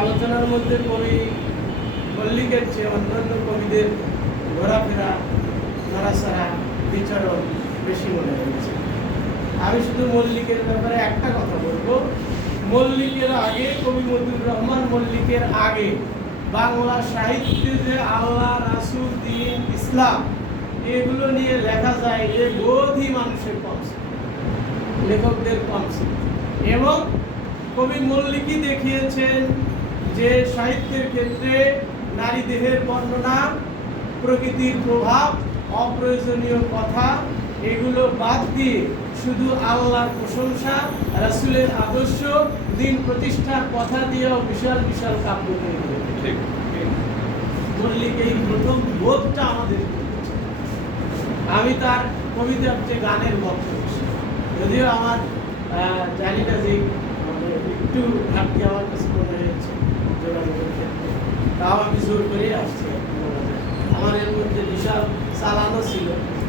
আলোচনার মধ্যে কবি মল্লিকের চেয়ে অন্যান্য কবিদের ঘোরাফেরা নড়াচড়া বিচরণ বেশি মনে হয়েছে। আমি শুধু মল্লিকের ব্যাপারে একটা কথা বলব। মল্লিকের আগে কবি মতিউর রহমান মল্লিকের আগে বাংলা সাহিত্যে যে আল্লাহ রাসুল দিন ইসলাম, এগুলো নিয়ে লেখা যায় যে বোধই মানুষের কম লেখকদের কম এবং কবি মল্লিকই দেখিয়েছেন যে সাহিত্যের ক্ষেত্রে নারী দেহের বর্ণনা প্রকৃতির প্রভাব অপ্রয়োজনীয় কথা এগুলো বাদ দিয়ে শুধু আল্লাহর প্রশংসা রাসূলের আদর্শ দিন প্রতিষ্ঠার কথা দিয়েও বিশাল বিশাল কাব্য। ঠিক মল্লিক এই প্রথম বোধটা আমাদের আমি তার কবিতার যে গানের বেশি। যদিও আমার জানি না যে একটু ঘাটতি আমার কাছে মনে যোগাযোগের ক্ষেত্রে। তাও আমি জোর করে আসছি আমার এর মধ্যে বিশাল চালানো ছিল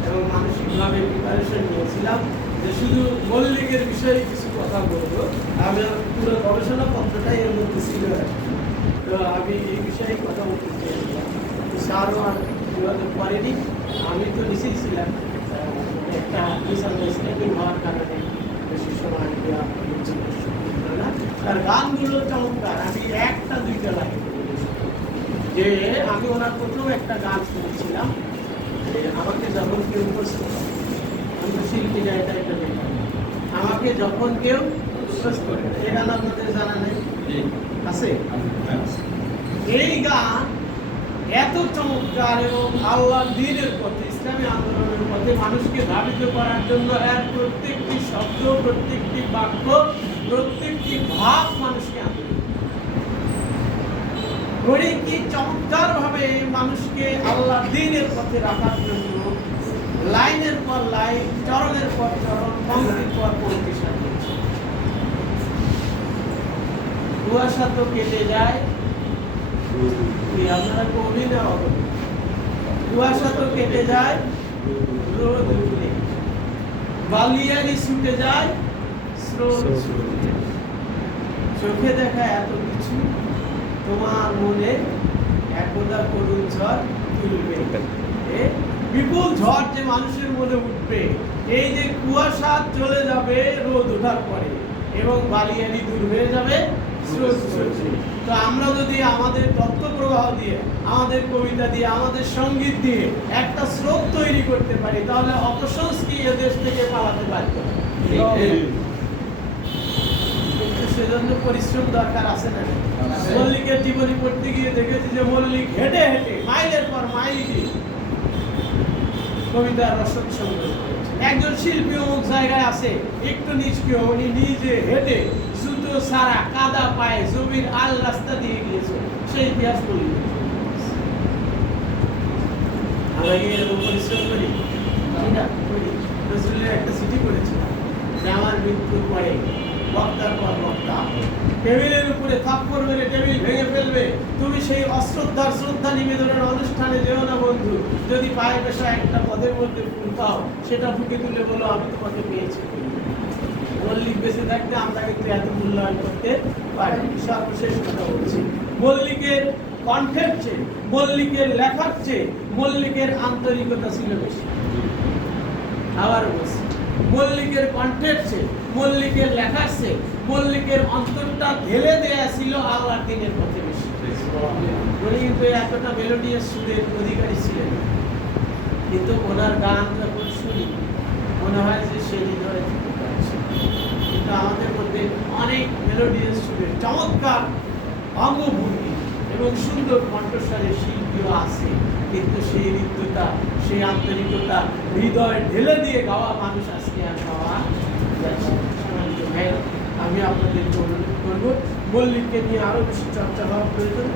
এবং মানসিকভাবে প্রিপারেশন নিয়েছিলাম যে শুধু মল্লিকের বিষয়ে কিছু কথা বলব, আমি পুরো গবেষণা পত্রটাই এর মধ্যে ছিল। তো আমি এই বিষয়ে কথা বলতে চেয়েছিলাম। স্যারও আর যোগাযোগ করেনি, আমি তো নিচেই ছিলাম। একটা মিসআন্ডারস্ট্যান্ডিং হওয়ার কারণে বেশি সময় দেওয়া তার গানগুলো চমৎকার। আমি লাগে যে আমি ওনার প্রথম একটা গান শুনেছিলাম যে আমাকে যখন কেউ প্রশ্ন আমি তো শিল্পী না এটা একটা ব্যাপার আমাকে যখন কেউ প্রশ্ন করে এই গান আপনাদের জানা নেই? আছে? এই গান এত চমৎকার এবং আল্লাহ দিনের পথে ইসলামী আন্দোলনের পথে মানুষকে ধাবিত করার জন্য এর প্রত্যেকটি শব্দ প্রত্যেকটি বাক্য প্রত্যেকটি ভাব মানুষকে আন্দোলন করে কি চমৎকার ভাবে মানুষকে আল্লাহ দিনের পথে রাখার জন্য লাইনের পর লাইন, চরণের পর চরণ, পঙ্ক্তির পর পঙ্ক্তি সাজিয়েছে কুয়াশা তো কেটে যায়। আপনারা না অকবি? কুয়াশা তো কেটে যায়। রোদ উঠলে বালিয়ারি ছুটে যায়। স্রোত চোখে দেখা এত কিছু। তোমার মনে একদা করুণ ঝড় তুলবে। বিপুল ঝড় যে মানুষের মনে উঠবে এই যে কুয়াশা চলে যাবে রোদ ওঠার পরে এবং বালিয়ারি দূর হয়ে যাবে তো আমরা যদি আমাদের তত্ত্ব প্রবাহ দিয়ে আমাদের কবিতা দিয়ে আমাদের সংগীত দিয়ে একটা স্রোত তৈরি করতে পারি তাহলে অপসংস্কৃতি এ দেশ থেকে পালাতে পারবে সেজন্য পরিশ্রম দরকার আছে না। মল্লিকের জীবনী পড়তে গিয়ে দেখেছি যে মল্লিক হেঁটে হেঁটে মাইলের পর মাইল দিয়ে কবিতার রসদ সংগ্রহ একজন শিল্পী অমুক জায়গায় আছে একটু নিষ্ক্রিয় উনি নিজে হেঁটে জুতো সারা কাদা পায়ে জমির আল রাস্তা দিয়ে গিয়েছে। সেই ইতিহাস বলি। আমরা কি এরকম পরিশ্রম করি? না? করি। নজরুলের একটা চিঠি করেছিলাম যে আমার মৃত্যুর পরে টেবিলের উপরে থাপ্পড় মেরে টেবিল ভেঙে ফেলবে। তুমি সেই অশ্রদ্ধার শ্রদ্ধা নিবেদনের অনুষ্ঠানে যেও না, বন্ধু। যদি পায়ে পেশা একটা পদের মধ্যে ফুল খাও সেটা ফুকে তুলে বলো, আমি তোমাকে পেয়েছি। মল্লিক বেঁচে থাকতে আমরা কিন্তু এত মূল্যায়ন করতে পারি সর্বশেষ কথা বলছি। মল্লিকের কণ্ঠের চেয়ে, মল্লিকের লেখার চেয়ে মল্লিকের আন্তরিকতা ছিল বেশি। আবার বলছি। মল্লিকের কণ্ঠের চেয়ে মল্লিকের চেয়ে মল্লিকের অন্তরটা ঢেলে দেয়া ছিল আল্লাহর দিনের পথে উনি কিন্তু এতটা মেলোডিয়াস সুরের অধিকারী ছিলেন। কিন্তু ওনার গান যখন শুনি, মনে হয় যে সে হৃদয় কিন্তু আমাদের মধ্যে অনেক মেলোডিয়াস সুরের চমৎকার অঙ্গভঙ্গি। এবং সুন্দর কণ্ঠস্বরে শিল্পীও আছে কিন্তু সেই ঋতুটা সেই আন্তরিকতা হৃদয় ঢেলে দিয়ে গাওয়া মানুষ আজকে আর ভাইয়েরা, আমি আপনাদের অনুরোধ করব মল্লিককে নিয়ে আরও বেশি চর্চা হওয়া প্রয়োজন